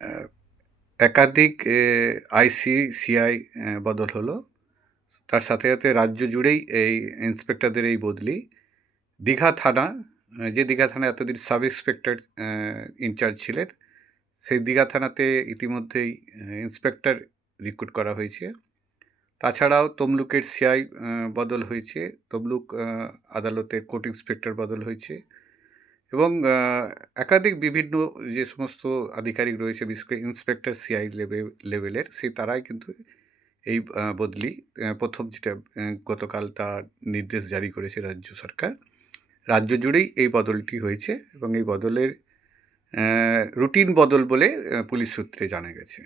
আহ, একাধিক আইসি সিআই বদল হলো। তার সাথে সাথে রাজ্য জুড়েই এই ইন্সপেক্টরদের এই বদলি। দীঘা থানা, যে দীঘা থানা এতদিন সাব ইন্সপেক্টর ইনচার্জ ছিলেন, সেই দীঘা থানাতে ইতিমধ্যেই ইন্সপেক্টর রিক্রুট করা হয়েছে। তাছাড়াও তমলুকের সিআই বদল হয়েছে, তমলুক আদালতের কোর্ট ইন্সপেক্টর বদল হয়েছে, এবং একাধিক বিভিন্ন যে সমস্ত আধিকারিক রয়েছে, বিশেষ করে ইন্সপেক্টর সিআই লেভেলের, তারাই কিন্তু এই বদলি প্রথম যেটা গতকাল তার নির্দেশ জারি করেছে রাজ্য সরকার। রাজ্য জুড়েই এই বদলটি হয়েছে এবং এই বদলের রুটিন বদল বলে পুলিশ সূত্রে জানা গেছে।